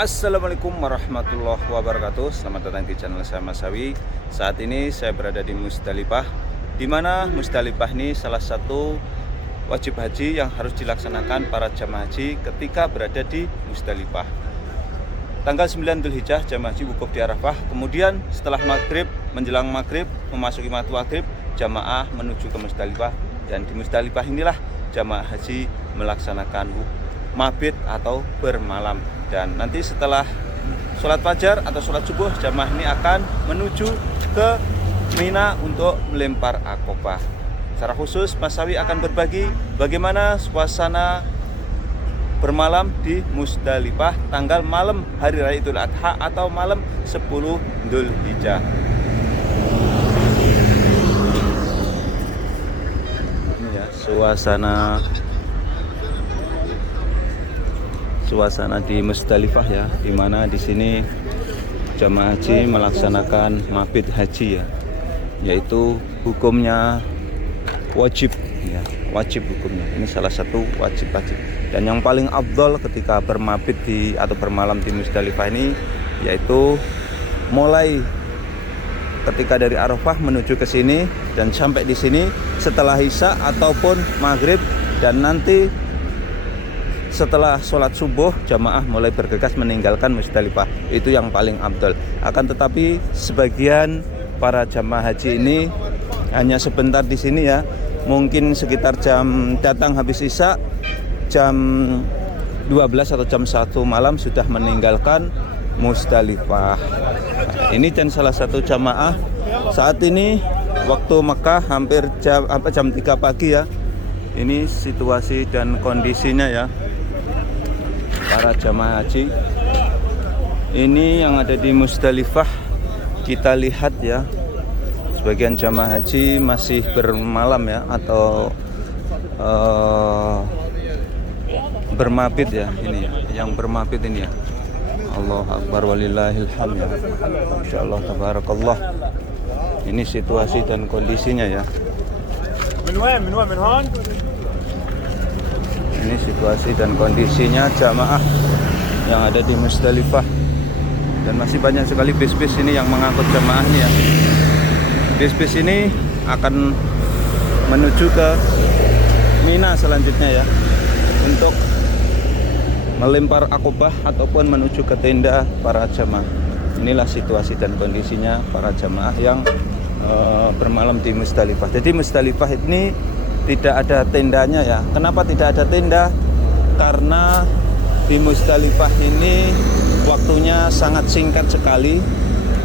Assalamualaikum warahmatullahi wabarakatuh. Selamat datang di channel saya Mas Sawi. Saat ini saya berada di Musdalifah, di mana Musdalifah ini salah satu wajib haji yang harus dilaksanakan para jamaah haji ketika berada di Musdalifah. Tanggal 9 Dzulhijjah jamaah haji wukuf di Arafah. Kemudian setelah maghrib, menjelang maghrib, memasuki waktu maghrib, jamaah menuju ke Musdalifah. Dan di Musdalifah inilah jamaah haji melaksanakan mabit atau bermalam. Dan nanti setelah sholat fajar atau sholat subuh, jamaah ini akan menuju ke Mina untuk melempar akobah. Secara khusus Mas Sawi akan berbagi bagaimana suasana bermalam di Musdalifah tanggal malam hari raya Idul Adha atau malam 10 Dzulhijjah. Ini ya suasana di Musdalifah ya, di mana di sini jamaah haji melaksanakan mabit haji ya, yaitu hukumnya wajib ya, wajib hukumnya. Ini salah satu wajib. Dan yang paling afdol ketika bermabit atau bermalam di Musdalifah ini yaitu mulai ketika dari Arafah menuju ke sini dan sampai di sini setelah Isya ataupun maghrib, dan nanti setelah sholat subuh jamaah mulai bergegas meninggalkan Musdalifah. Itu yang paling afdol. Akan tetapi sebagian para jamaah haji ini hanya sebentar di sini ya, mungkin sekitar jam datang habis Isya jam 12 atau jam 1 malam sudah meninggalkan Musdalifah. Ini dan salah satu jamaah saat ini waktu Mekah hampir jam 3 pagi ya. Ini situasi dan kondisinya ya, para jamaah haji ini yang ada di Musdalifah. Kita lihat ya, sebagian jamaah haji masih bermalam ya, atau bermabit ya. Ini ya, yang bermabit ini ya. Allahu Akbar walillahil hamd ya. Insyaallah tabarakallah. Ini situasi dan kondisinya ya. Ini situasi dan kondisinya jamaah yang ada di Musdalifah. Dan masih banyak sekali bis-bis ini yang mengangkut jamaah ini ya. Bis-bis ini akan menuju ke Mina selanjutnya ya, untuk melempar akobah ataupun menuju ke tenda para jamaah. Inilah situasi dan kondisinya para jamaah yang bermalam di Musdalifah. Jadi Musdalifah ini tidak ada tendanya ya. Kenapa tidak ada tenda? Karena di Musdalifah ini waktunya sangat singkat sekali,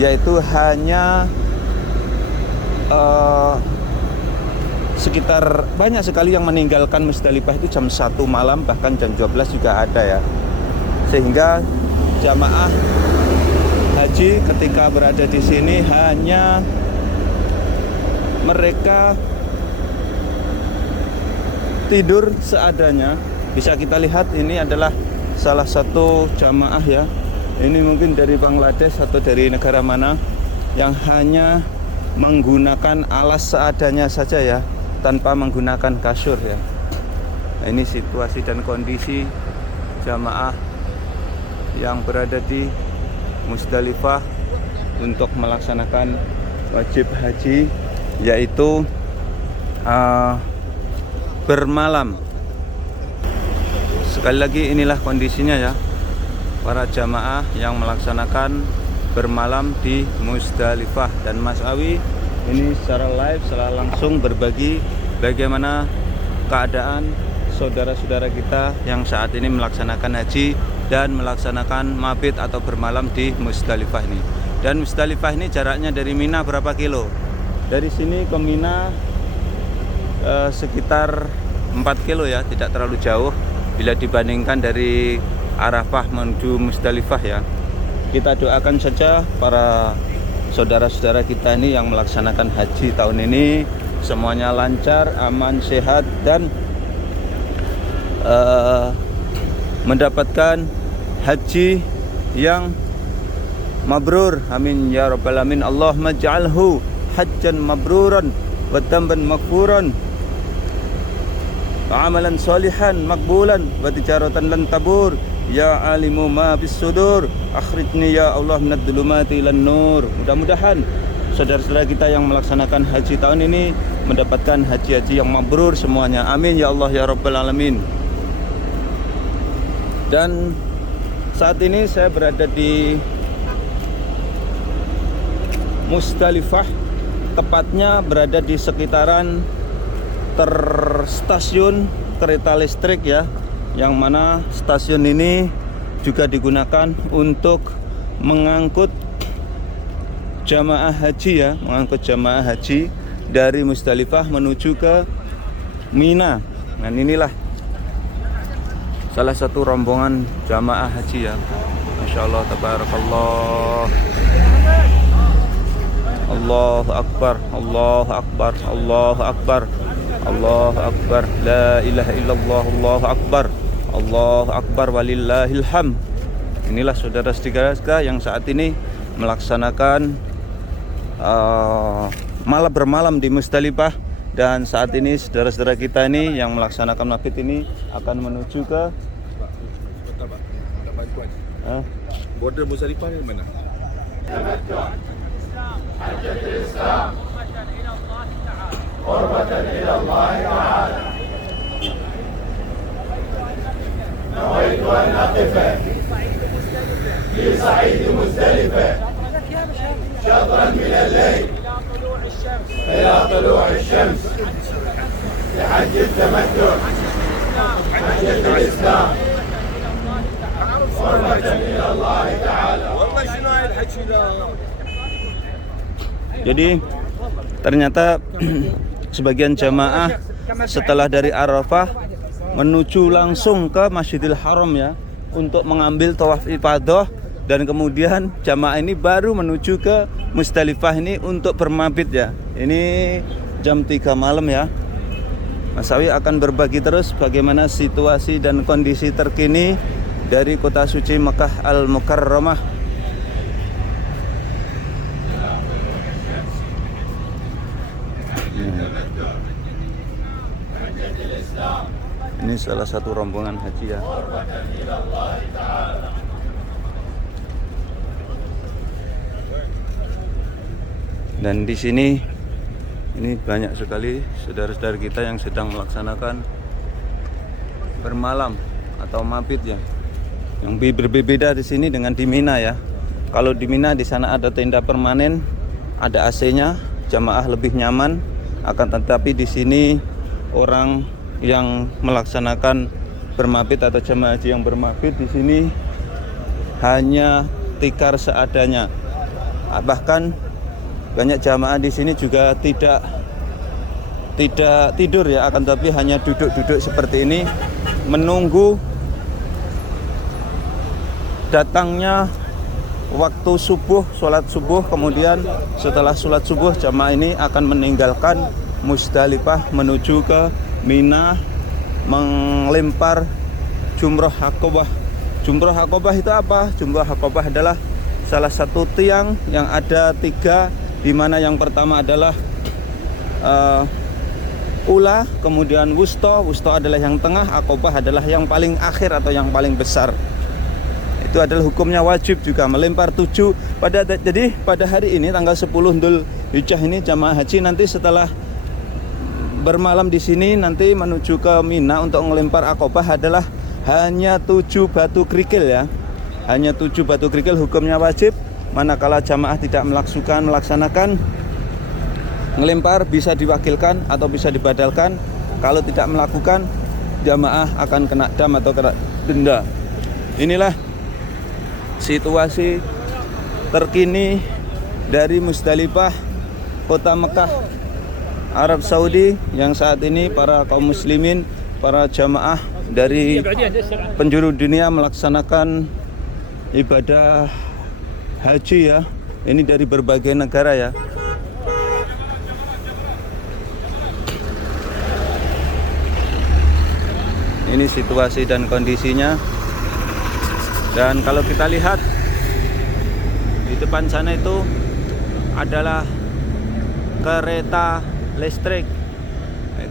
yaitu hanya sekitar, banyak sekali yang meninggalkan Musdalifah itu jam 1 malam, bahkan jam 12 juga ada ya. Sehingga jamaah haji ketika berada di sini hanya mereka tidur seadanya. Bisa kita lihat ini adalah salah satu jamaah ya. Ini mungkin dari Bangladesh atau dari negara mana, yang hanya menggunakan alas seadanya saja ya, tanpa menggunakan kasur ya. Nah, ini situasi dan kondisi jamaah yang berada di Musdalifah untuk melaksanakan wajib haji, yaitu bermalam. Sekali lagi inilah kondisinya ya, para jamaah yang melaksanakan bermalam di Musdalifah. Dan Mas Awi ini secara live, secara langsung berbagi bagaimana keadaan saudara-saudara kita yang saat ini melaksanakan haji dan melaksanakan mabit atau bermalam di Musdalifah ini. Dan Musdalifah ini jaraknya dari Mina berapa kilo? Dari sini ke Mina sekitar 4 kilo ya, tidak terlalu jauh bila dibandingkan dari Arafah menuju Musdalifah ya. Kita doakan saja para saudara-saudara kita ini yang melaksanakan haji tahun ini semuanya lancar, aman, sehat, dan mendapatkan haji yang mabrur. Amin ya rabbal alamin. Allahumma ja'alhu hajjan mabruran wa damban maghfuran wa amalan salihan makbulan wa tijaratan lan tabur Ya alimu ma bis sudur, akhrijni ya Allah minadh dhulumati ilan nur. Mudah-mudahan saudara-saudara kita yang melaksanakan haji tahun ini mendapatkan haji-haji yang mabrur semuanya. Amin ya Allah ya rabbal alamin. Dan saat ini saya berada di Musdalifah, tepatnya berada di sekitaran stasiun kereta listrik ya, yang mana stasiun ini juga digunakan untuk mengangkut jamaah haji ya, mengangkut jamaah haji dari Musdalifah menuju ke Mina. Nah, inilah salah satu rombongan jamaah haji ya. Masya Allah, tabarakallah. Allahu Akbar, Allahu Akbar, Allahu Akbar, Allahu Akbar, la ilaha illallah, Allahu Akbar, Allahu Akbar, walillahil hamd. Inilah saudara-saudara yang saat ini melaksanakan malam bermalam di Musdalifah, dan saat ini saudara-saudara kita ini yang melaksanakan mabit ini akan menuju ke border Musdalifah di mana? Hajjatul Islam qurbatan ila Allah Ta'ala. Nawaitu an aqifa fi sa'id Musdalifah shatran min al-layl ila tulu' ash-shams لحج التمتع حجة الإسلام قربة إلى الله تعالى. والله شنو هاي الحكي ده. Jadi ternyata sebagian jamaah setelah dari Arafah menuju langsung ke Masjidil Haram ya, untuk mengambil tawaf ifadah, dan kemudian jamaah ini baru menuju ke Musdalifah ini untuk bermabit ya. Ini jam 3 malam ya. Mas Sawi akan berbagi terus bagaimana situasi dan kondisi terkini dari kota suci Mekah Al-Mukarramah. Ini salah satu rombongan haji ya. Dan di sini ini banyak sekali saudara-saudara kita yang sedang melaksanakan bermalam atau mabit ya. Yang berbeda di sini dengan di Mina ya. Kalau di Mina di sana ada tenda permanen, ada AC-nya, jamaah lebih nyaman. Akan tetapi di sini orang yang melaksanakan bermabit atau jamaah haji yang bermabit di sini hanya tikar seadanya. Bahkan banyak jamaah di sini juga tidak tidur ya, akan tetapi hanya duduk-duduk seperti ini menunggu datangnya waktu subuh, sholat subuh. Kemudian setelah sholat subuh jamaah ini akan meninggalkan Musdalifah menuju ke Mina, melempar Jumrah Aqabah. Jumrah Aqabah itu apa? Jumrah Aqabah adalah salah satu tiang yang ada 3, di mana yang pertama adalah ula, kemudian wusta adalah yang tengah, Aqabah adalah yang paling akhir atau yang paling besar. Itu adalah hukumnya wajib juga melempar 7 jadi pada hari ini tanggal 10 Dhul Hijjah ini jamaah haji nanti setelah bermalam di sini nanti menuju ke Mina untuk melempar Aqabah adalah hanya 7 batu kerikil ya. Hanya 7 batu kerikil, hukumnya wajib. Manakala jamaah tidak melaksanakan melempar, bisa diwakilkan atau bisa dibadalkan. Kalau tidak melakukan, jamaah akan kena dam atau kena denda. Inilah situasi terkini dari Musdalifah, kota Mekah, Arab Saudi, yang saat ini para kaum muslimin, para jamaah dari penjuru dunia melaksanakan ibadah haji ya. Ini dari berbagai negara ya. Ini situasi dan kondisinya. Dan kalau kita lihat di depan sana itu adalah kereta listrik. Nah,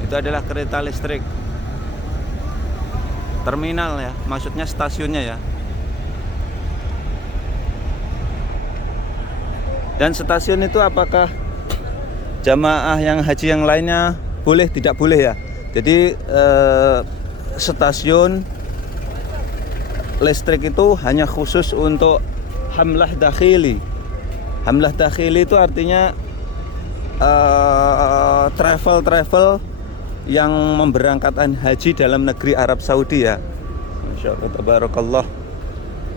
itu adalah kereta listrik. terminal ya, maksudnya stasiunnya ya. Dan stasiun itu apakah jamaah yang haji yang lainnya boleh, tidak boleh ya. Jadi stasiun listrik itu hanya khusus untuk hamlah dakhili. Hamlah dakhili itu artinya travel yang memberangkatkan haji dalam negeri Arab Saudi ya. Masya Allah, tabarakallah.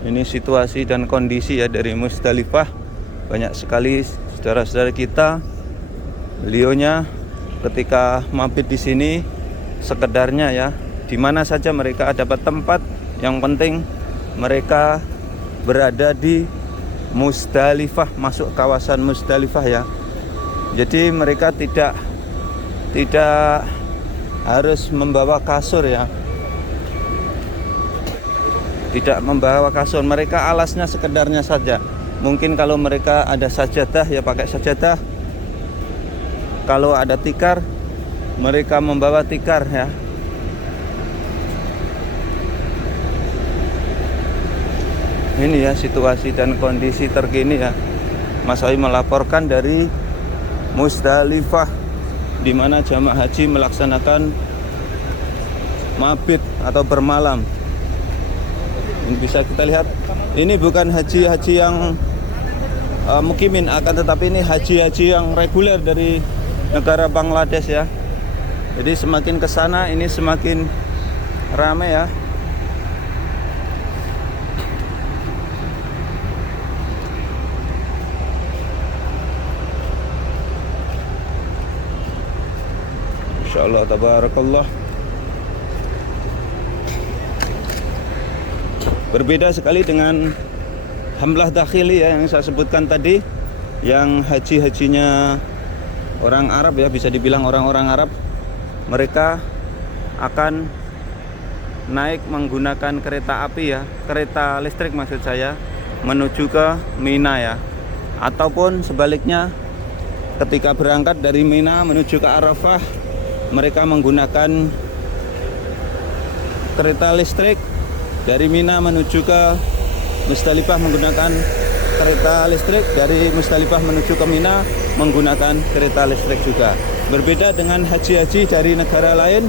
Ini situasi dan kondisi ya dari Musdalifah. Banyak sekali saudara-saudara kita, beliaunya ketika mabit di sini sekedarnya ya, di mana saja mereka dapat tempat, yang penting mereka berada di Musdalifah, masuk kawasan Musdalifah ya. Jadi mereka tidak harus membawa kasur ya. Tidak membawa kasur, mereka alasnya sekedarnya saja. Mungkin kalau mereka ada sajadah ya pakai sajadah. Kalau ada tikar, mereka membawa tikar ya. Ini ya situasi dan kondisi terkini ya. Mas Awi melaporkan dari Musdalifah, di mana jamaah haji melaksanakan mabit atau bermalam. Ini bisa kita lihat, ini bukan haji-haji yang mukimin, akan tetapi ini haji-haji yang reguler dari negara Bangladesh ya. Jadi semakin ke sana ini semakin ramai ya. Insyaallah, tabarakallah. Berbeda sekali dengan hamlah dakhili ya, yang saya sebutkan tadi, yang haji-hajinya orang Arab ya, bisa dibilang orang-orang Arab. Mereka akan naik menggunakan kereta api ya, kereta listrik maksud saya, menuju ke Mina ya. Ataupun sebaliknya, ketika berangkat dari Mina menuju ke Arafah, mereka menggunakan kereta listrik. Dari Mina menuju ke Musdalifah menggunakan kereta listrik, dari Musdalifah menuju ke Mina menggunakan kereta listrik juga. Berbeda dengan haji-haji dari negara lain,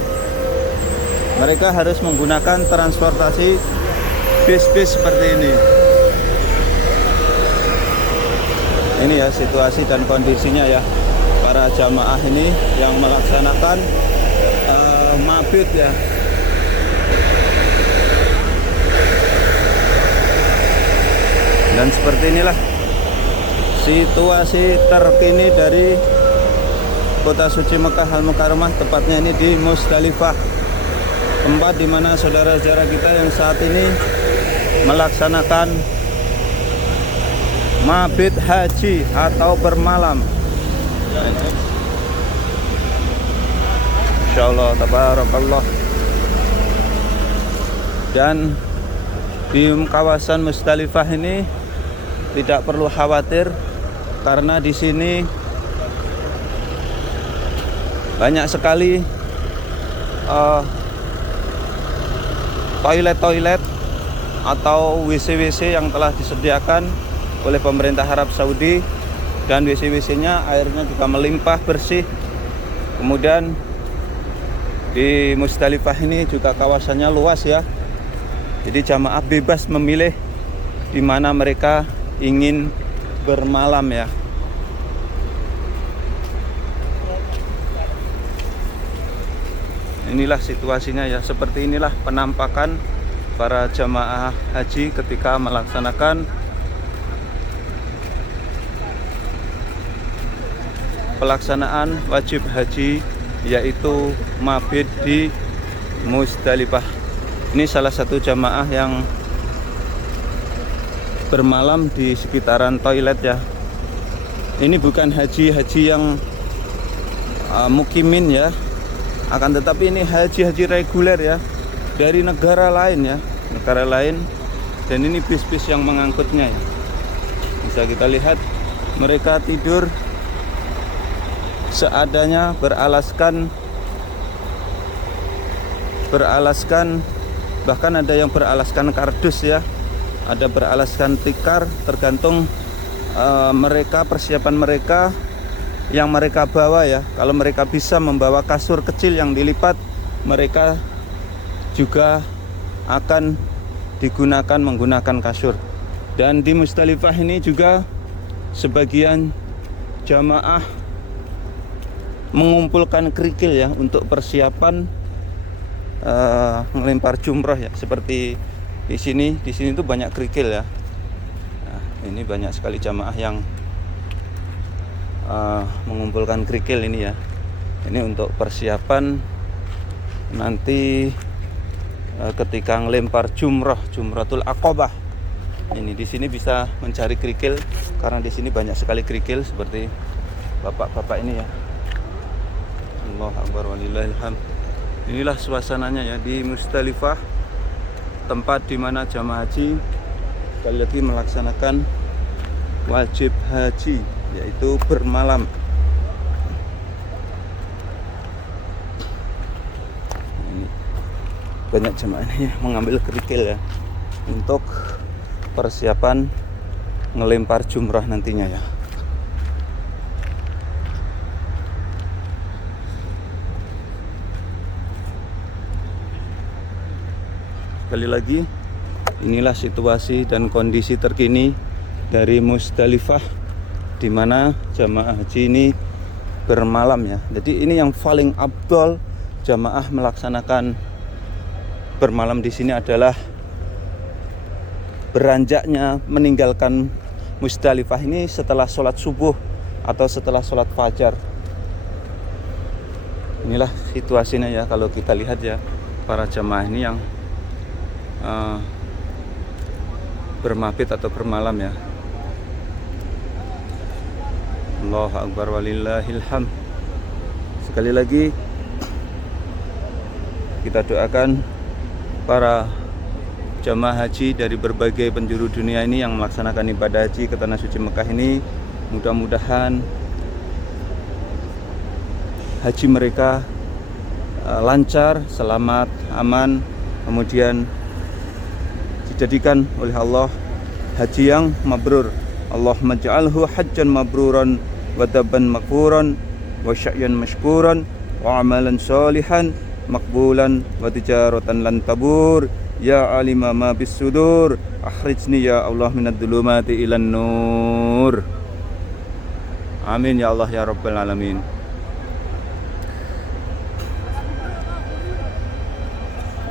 mereka harus menggunakan transportasi bis-bis seperti ini. Ini ya situasi dan kondisinya ya, para jamaah ini yang melaksanakan mabit ya. Dan seperti inilah situasi terkini dari kota suci Mekah Al-Mukarramah, tepatnya ini di Musdalifah, tempat di mana saudara-saudara kita yang saat ini melaksanakan mabit haji atau bermalam. Insyaallah, tabarakallah. Dan di kawasan Musdalifah ini tidak perlu khawatir, karena di sini banyak sekali toilet-toilet atau WC-WC yang telah disediakan oleh pemerintah Arab Saudi, dan WC-WC-nya airnya juga melimpah bersih. Kemudian di Musdalifah ini juga kawasannya luas ya. Jadi jamaah bebas memilih di mana mereka ingin bermalam ya. Inilah situasinya ya, seperti inilah penampakan para jamaah haji ketika melaksanakan pelaksanaan wajib haji, yaitu mabit di Musdalifah. Ini salah satu jamaah yang bermalam di sekitaran toilet ya. Ini bukan haji-haji yang mukimin ya, akan tetapi ini haji-haji reguler ya, dari negara lain ya, negara lain. Dan ini bis-bis yang mengangkutnya ya. Bisa kita lihat mereka tidur seadanya, beralaskan bahkan ada yang beralaskan kardus ya, ada beralaskan tikar, tergantung mereka, persiapan mereka yang mereka bawa ya. Kalau mereka bisa membawa kasur kecil yang dilipat, mereka juga akan digunakan menggunakan kasur. Dan di Musdalifah ini juga sebagian jamaah mengumpulkan kerikil ya untuk persiapan melempar jumrah ya. Seperti di sini tuh banyak kerikil ya. Nah, ini banyak sekali jamaah yang mengumpulkan kerikil ini ya. Ini untuk persiapan nanti ketika ngelempar jumratul aqabah. Ini di sini bisa mencari kerikil karena di sini banyak sekali kerikil seperti bapak-bapak ini ya. Allahu akbar walillahil hamd. Inilah suasananya ya di Musdalifah, tempat di mana jamaah haji sekali lagi melaksanakan wajib haji, yaitu bermalam. Ini banyak jamaah ini mengambil kerikil ya untuk persiapan ngelempar jumrah nantinya ya. Sekali lagi, inilah situasi dan kondisi terkini dari Musdalifah, di mana jamaah haji ini bermalam ya. Jadi ini yang paling afdol jamaah melaksanakan bermalam di sini adalah beranjaknya meninggalkan Musdalifah ini setelah sholat subuh atau setelah sholat fajar. Inilah situasinya ya, kalau kita lihat ya, para jamaah ini yang bermabit atau bermalam ya. Allahu akbar walillahil hamd. Sekali lagi kita doakan para jamaah haji dari berbagai penjuru dunia ini yang melaksanakan ibadah haji ke tanah suci Mekah ini, mudah-mudahan haji mereka lancar, selamat, aman, kemudian dijadikan oleh Allah haji yang mabrur. Allahumma ja'alhu hajjan mabruran wa daban maghfuran wa sya'yan mashkuran wa amalan salihan makbulan wa tijaratan lan tabur ya alima ma bis sudur akhrijni ya Allah minad dhulumati ilan nur. Amin ya Allah ya rabbal alamin.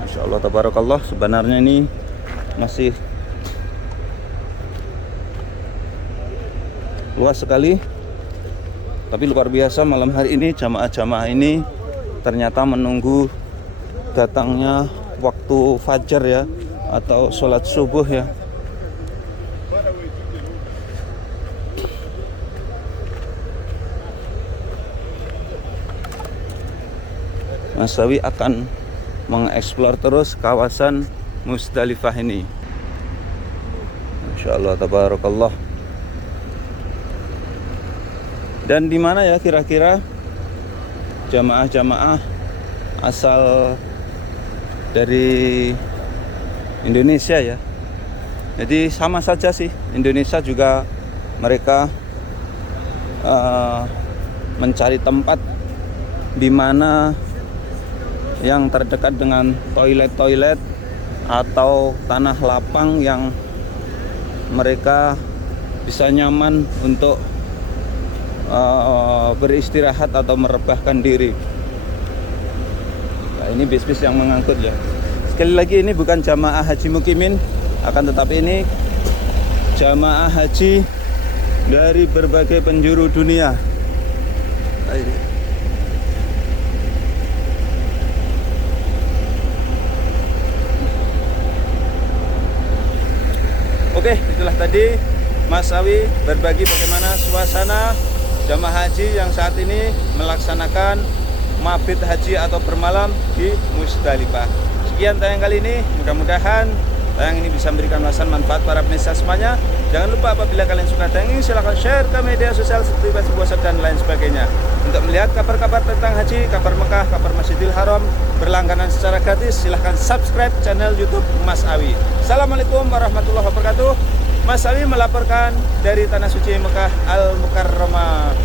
Insyaallah tabarakallah. Sebenarnya ini masih luas sekali, tapi luar biasa malam hari ini jamaah-jamaah ini ternyata menunggu datangnya waktu fajar ya, atau sholat subuh ya. Mas Sawi akan mengeksplor terus kawasan Musdalifah ini. Insyaallah tabarakallah. Dan di mana ya kira-kira jamaah-jamaah asal dari Indonesia ya. Jadi sama saja sih, Indonesia juga mereka mencari tempat di mana yang terdekat dengan toilet-toilet atau tanah lapang yang mereka bisa nyaman untuk beristirahat atau merebahkan diri. Nah, ini bis-bis yang mengangkut ya. Sekali lagi, ini bukan jamaah haji mukimin, akan tetapi ini jamaah haji dari berbagai penjuru dunia. Oke, itulah tadi Mas Sawi berbagi bagaimana suasana jamaah haji yang saat ini melaksanakan mabit haji atau bermalam di Musdalifah. Sekian tayang kali ini, mudah-mudahan Tayang ini bisa memberikan ulasan manfaat para pemirsa semuanya. Jangan lupa apabila kalian suka tayang ini, silahkan share ke media sosial seperti Facebook, WhatsApp, dan lain sebagainya. Untuk melihat kabar-kabar tentang haji, kabar Mekah, kabar Masjidil Haram berlangganan secara gratis, silahkan subscribe channel YouTube Mas Awi. Assalamualaikum warahmatullahi wabarakatuh. Mas Awi melaporkan dari Tanah Suci Mekah Al Mukarramah.